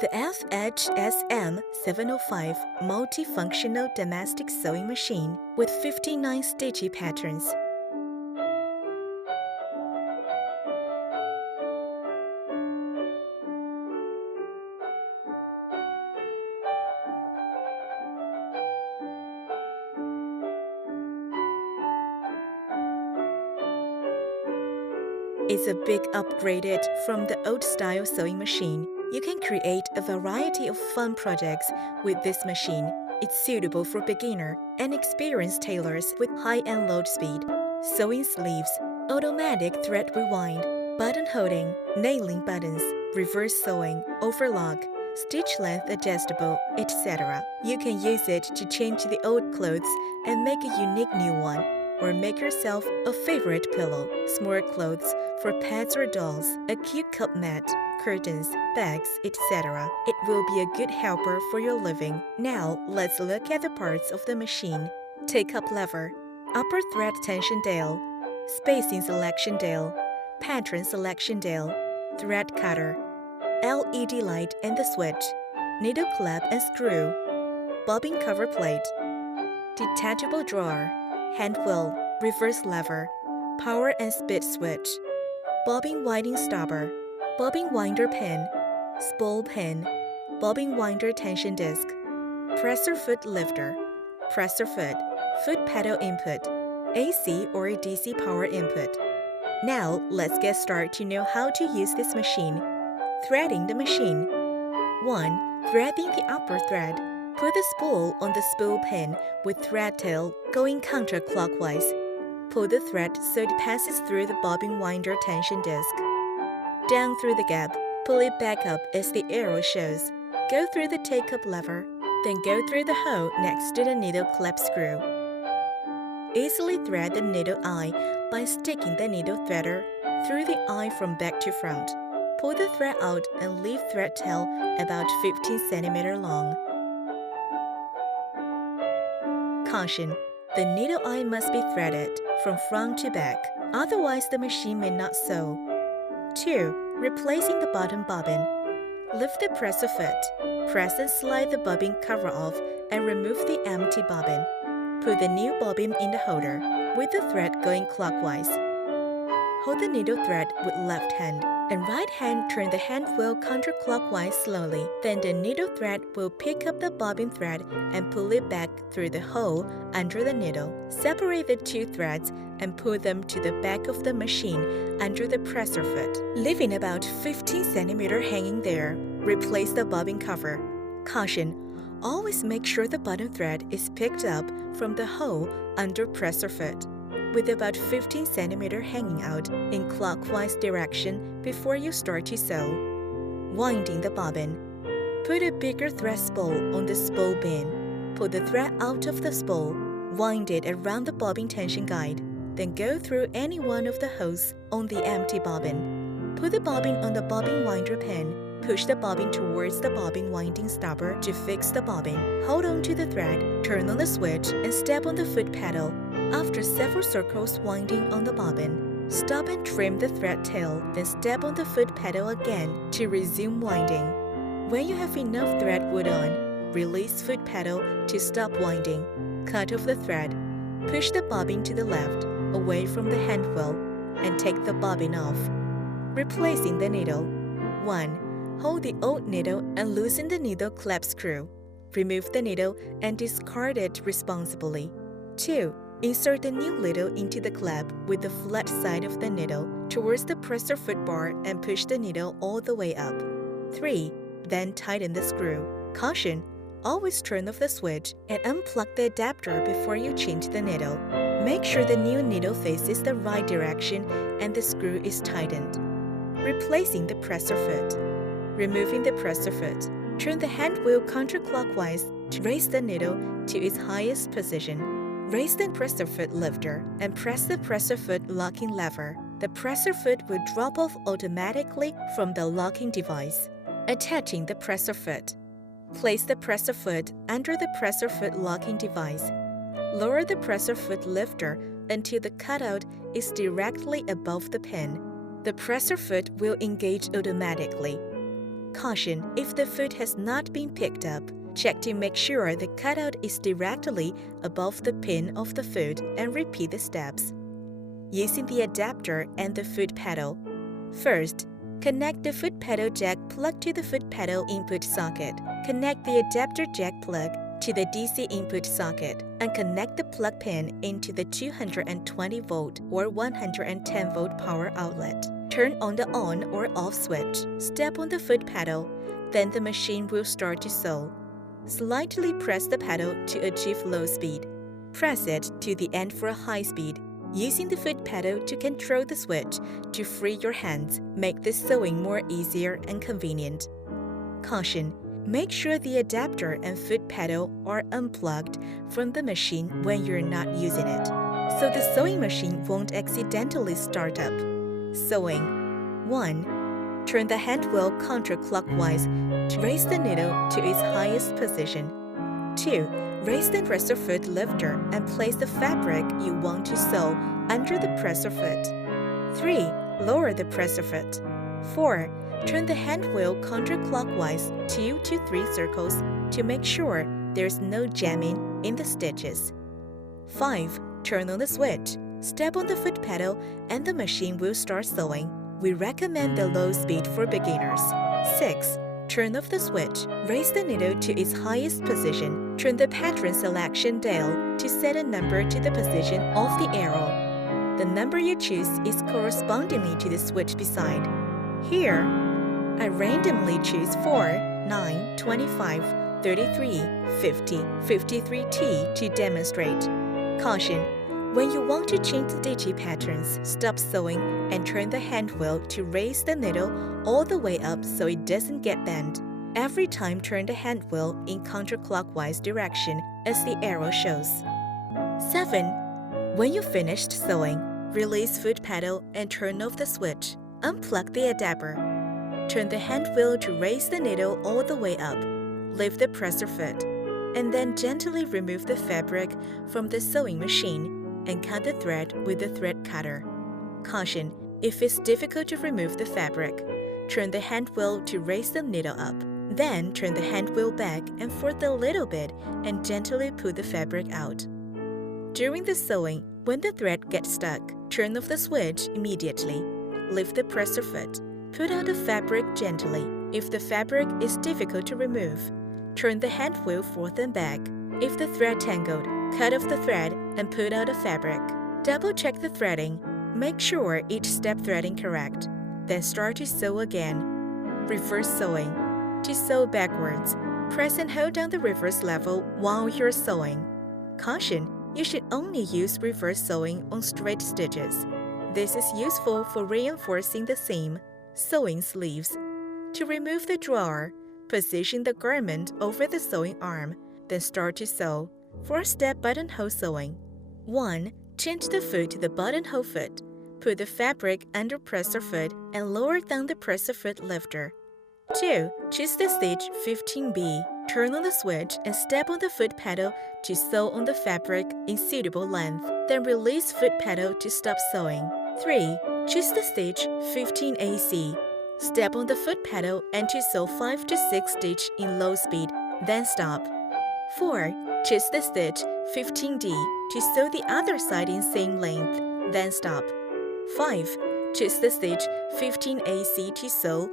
The FHSM-705 multifunctional domestic sewing machine with 59 stitchy patterns. It's a big upgraded from the old-style sewing machine. You can create a variety of fun projects with this machine. It's suitable for beginner and experienced tailors with high and low speed. Sewing sleeves, automatic thread rewind, button holding, nailing buttons, reverse sewing, overlock, stitch length adjustable, etc. You can use it to change the old clothes and make a unique new one, or make yourself a favorite pillow, small clothes for pets or dolls, a cute cup mat, curtains, bags, etc. It will be a good helper for your living. Now, let's look at the parts of the machine. Take-up lever, upper thread tension dial, spacing selection dial, pattern selection dial, thread cutter, LED light and the switch, needle clamp and screw, bobbin cover plate, detachable drawer, hand wheel, reverse lever, power and speed switch, bobbin winding stopper, bobbin winder pin, spool pin, bobbin winder tension disc, presser foot lifter, presser foot, foot pedal input, AC or DC power input. Now, let's get started to know how to use this machine. Threading the machine. 1. Threading the upper thread. Put the spool on the spool pin with thread tail going counterclockwise. Pull the thread so it passes through the bobbin winder tension disc. Down through the gap, pull it back up as the arrow shows. Go through the take-up lever, then go through the hole next to the needle clamp screw. Easily thread the needle eye by sticking the needle threader through the eye from back to front. Pull the thread out and leave thread tail about 15 cm long. Caution: the needle eye must be threaded from front to back, otherwise the machine may not sew. 2. Replacing the bottom bobbin. Lift the presser foot. Press and slide the bobbin cover off and remove the empty bobbin. Put the new bobbin in the holder, with the thread going clockwise. Hold the needle thread with left hand, and right hand turn the hand wheel counterclockwise slowly. Then the needle thread will pick up the bobbin thread and pull it back through the hole under the needle. Separate the two threads and pull them to the back of the machine under the presser foot, leaving about 15 cm hanging there. Replace the bobbin cover. Caution: always make sure the bottom thread is picked up from the hole under presser foot, with about 15 cm hanging out in clockwise direction before you start to sew. Winding the bobbin. Put a bigger thread spool on the spool bin. Pull the thread out of the spool. Wind it around the bobbin tension guide. Then go through any one of the holes on the empty bobbin. Put the bobbin on the bobbin winder pin. Push the bobbin towards the bobbin winding stopper to fix the bobbin. Hold on to the thread, turn on the switch, and step on the foot pedal. After several circles winding on the bobbin, stop and trim the thread tail, then step on the foot pedal again to resume winding. When you have enough thread wood on, release foot pedal to stop winding. Cut off the thread. Push the bobbin to the left, away from the hand wheel, and take the bobbin off. Replacing the needle. 1. Hold the old needle and loosen the needle clamp screw. Remove the needle and discard it responsibly. 2. Insert the new needle into the clamp with the flat side of the needle towards the presser foot bar and push the needle all the way up. 3. Then tighten the screw. Caution: always turn off the switch and unplug the adapter before you change the needle. Make sure the new needle faces the right direction and the screw is tightened. Replacing the presser foot. Removing the presser foot. Turn the hand wheel counterclockwise to raise the needle to its highest position. Raise the presser foot lifter and press the presser foot locking lever. The presser foot will drop off automatically from the locking device. Attaching the presser foot. Place the presser foot under the presser foot locking device. Lower the presser foot lifter until the cutout is directly above the pin. The presser foot will engage automatically. Caution: if the foot has not been picked up, check to make sure the cutout is directly above the pin of the foot and repeat the steps. Using the adapter and the foot pedal. First, connect the foot pedal jack plug to the foot pedal input socket. Connect the adapter jack plug to the DC input socket and connect the plug pin into the 220-volt or 110-volt power outlet. Turn on the on or off switch. Step on the foot pedal, then the machine will start to sew. Slightly press the pedal to achieve low speed. Press it to the end for a high speed. Using the foot pedal to control the switch to free your hands, make the sewing more easier and convenient. Caution: make sure the adapter and foot pedal are unplugged from the machine when you're not using it, so the sewing machine won't accidentally start up. Sewing. 1. Turn the hand wheel counterclockwise to raise the needle to its highest position. 2. Raise the presser foot lifter and place the fabric you want to sew under the presser foot. 3. Lower the presser foot. 4. Turn the hand wheel counterclockwise 2 to 3 circles to make sure there's no jamming in the stitches. 5. Turn on the switch. Step on the foot pedal and the machine will start sewing. We recommend the low speed for beginners. 6. Turn off the switch. Raise the needle to its highest position. Turn the pattern selection dial to set a number to the position of the arrow. The number you choose is correspondingly to the switch beside. Here, I randomly choose 4, 9, 25, 33, 50, 53T to demonstrate. Caution: when you want to change the stitching patterns, stop sewing and turn the hand wheel to raise the needle all the way up so it doesn't get bent. Every time turn the hand wheel in counterclockwise direction as the arrow shows. 7. When you finished sewing, release foot pedal and turn off the switch. Unplug the adapter. Turn the hand wheel to raise the needle all the way up. Lift the presser foot, and then gently remove the fabric from the sewing machine and cut the thread with the thread cutter. Caution: if it's difficult to remove the fabric, turn the hand wheel to raise the needle up. Then turn the hand wheel back and forth a little bit and gently pull the fabric out. During the sewing, when the thread gets stuck, turn off the switch immediately. Lift the presser foot. Put out the fabric gently. If the fabric is difficult to remove, turn the hand wheel forth and back. If the thread tangled, cut off the thread and put out the fabric. Double-check the threading. Make sure each step threading correct. Then start to sew again. Reverse sewing. To sew backwards, press and hold down the reverse level while you're sewing. Caution: you should only use reverse sewing on straight stitches. This is useful for reinforcing the seam. Sewing sleeves. To remove the drawer, position the garment over the sewing arm, then start to sew. 4-step buttonhole sewing. 1. Change the foot to the buttonhole foot. Put the fabric under presser foot and lower down the presser foot lifter. 2. Choose the stitch 15B. Turn on the switch and step on the foot pedal to sew on the fabric in suitable length. Then release foot pedal to stop sewing. 3. Choose the stitch 15AC. Step on the foot pedal and to sew 5 to 6 stitches in low speed, then stop. 4. Choose the stitch 15D to sew the other side in same length, then stop. 5. Choose the stitch 15AC to sew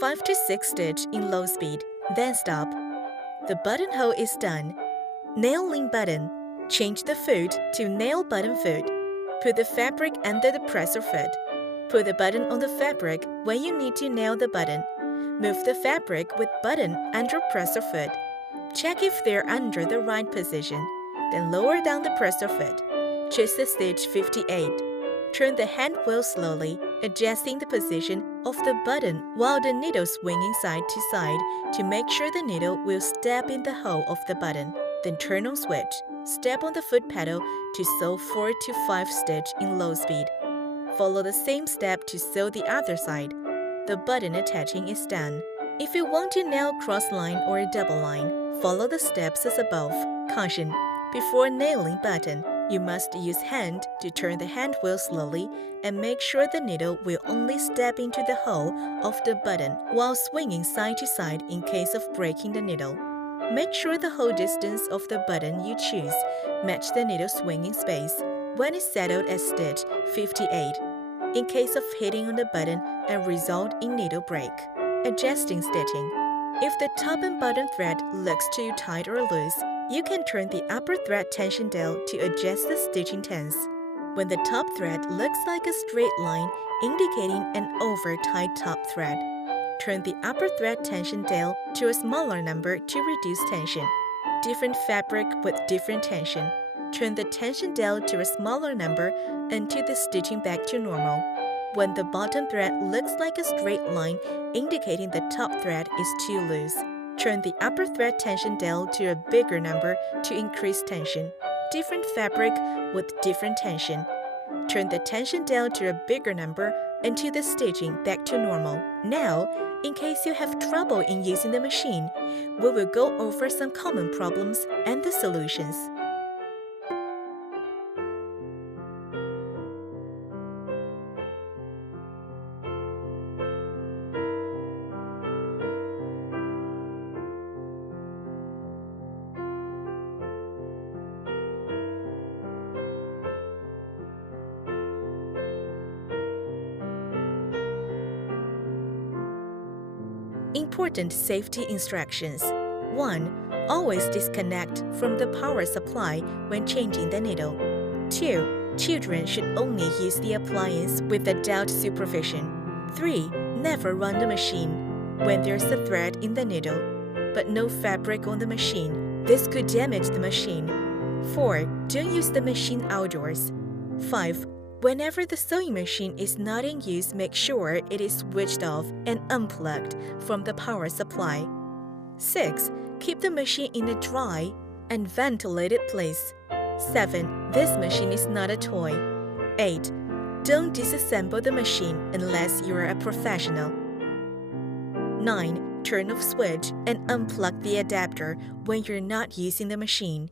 5 to 6 stitches in low speed, then stop. The buttonhole is done. Nail link button. Change the foot to nail button foot. Put the fabric under the presser foot. Put the button on the fabric when you need to nail the button. Move the fabric with button under presser foot. Check if they're under the right position. Then lower down the presser foot. Choose the stitch 58. Turn the hand wheel slowly, adjusting the position of the button while the needle swinging side to side to make sure the needle will step in the hole of the button. Then turn on switch. Step on the foot pedal to sew 4 to 5 stitches in low speed. Follow the same step to sew the other side. The button attaching is done. If you want to nail cross line or double line, follow the steps as above. Caution: before nailing button, You must use hand to turn the hand wheel slowly and make sure the needle will only step into the hole of the button while swinging side to side in case of breaking the needle. Make sure the hole distance of the button you choose match the needle swinging space when it's settled at stitch 58, in case of hitting on the button and result in needle break. Adjusting stitching. If the top and bottom thread looks too tight or loose, you can turn the upper thread tension dial to adjust the stitching tense. When the top thread looks like a straight line indicating an over-tight top thread, turn the upper thread tension dial to a smaller number to reduce tension. Different fabric with different tension. Turn the tension dial to a smaller number until the stitching back to normal. When the bottom thread looks like a straight line indicating the top thread is too loose, turn the upper thread tension dial to a bigger number to increase tension. Different fabric with different tension. Turn the tension dial to a bigger number until the stitching back to normal. Now, in case you have trouble in using the machine, we will go over some common problems and the solutions. Important safety instructions. 1. Always disconnect from the power supply when changing the needle. 2. Children should only use the appliance with adult supervision. 3. Never run the machine when there's a thread in the needle, but no fabric on the machine. This could damage the machine. 4. Don't use the machine outdoors. 5. Whenever the sewing machine is not in use, make sure it is switched off and unplugged from the power supply. 6. Keep the machine in a dry and ventilated place. 7. This machine is not a toy. 8. Don't disassemble the machine unless you are a professional. 9. Turn off switch and unplug the adapter when you're not using the machine.